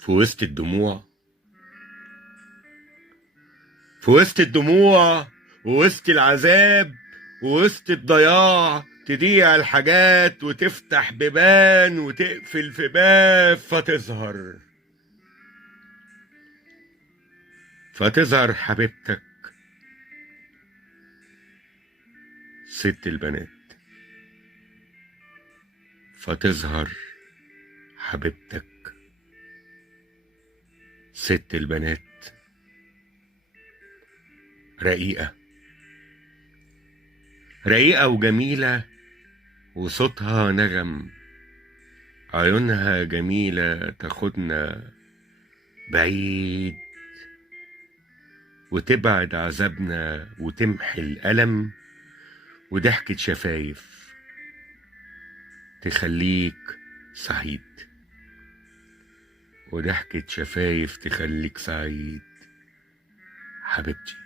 في وسط الدموع، في وسط الدموع ووسط العذاب ووسط الضياع، تضيع الحاجات وتفتح بيبان وتقفل في باب، فتظهر حبيبتك ست البنات، فتظهر حبيبتك ست البنات، رقيقة رقيقة وجميلة، وصوتها نغم، عيونها جميلة تاخدنا بعيد وتبعد عذابنا وتمحي الألم، وضحكة شفايف تخليك سعيد، وضحكة شفايف تخليك سعيد. حبيبتي،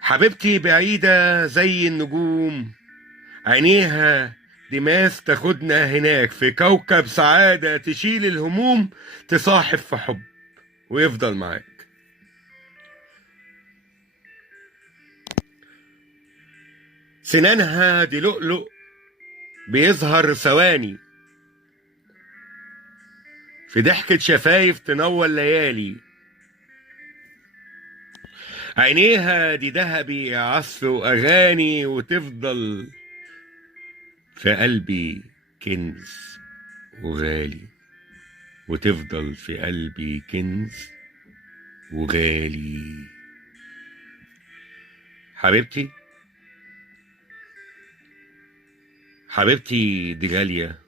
حبيبتي بعيدة زي النجوم، عينيها دماس تاخدنا هناك في كوكب سعادة، تشيل الهموم، تصاحب في حب ويفضل معاك. سنانها دي لؤلؤ بيظهر ثواني، في ضحكة شفايف تنور ليالي، عينيها دي ذهبي عصر وأغاني، وتفضل في قلبي كنز وغالي، وتفضل في قلبي كنز وغالي. حبيبتي، حبيبتي دي غالية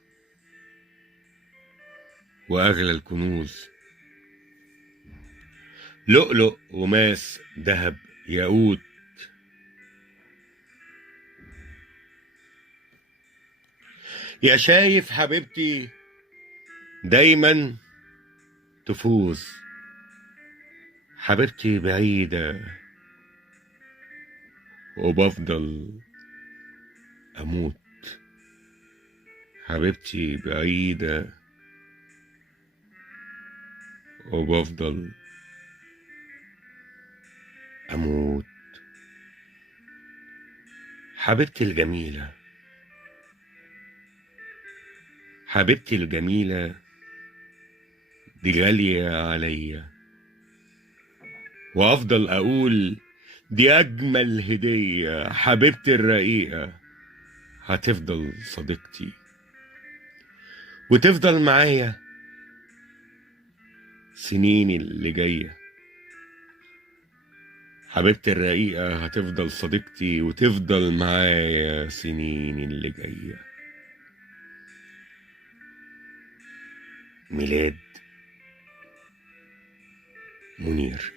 وأغلى الكنوز، لؤلؤ وماس ذهب ياقوت، يا شايف حبيبتي دايما تفوز. حبيبتي بعيدة وبفضل أموت، حبيبتي بعيدة وبفضل أموت. حبيبتي الجميلة، حبيبتي الجميلة دي غالية عليا، وأفضل أقول دي أجمل هدية. حبيبتي الرقيقة هتفضل صديقتي وتفضل معايا سنين اللي جاية. حبيبتي الرقيقة هتفضل صديقتي وتفضل معايا سنين اللي جاية. ميلاد منير.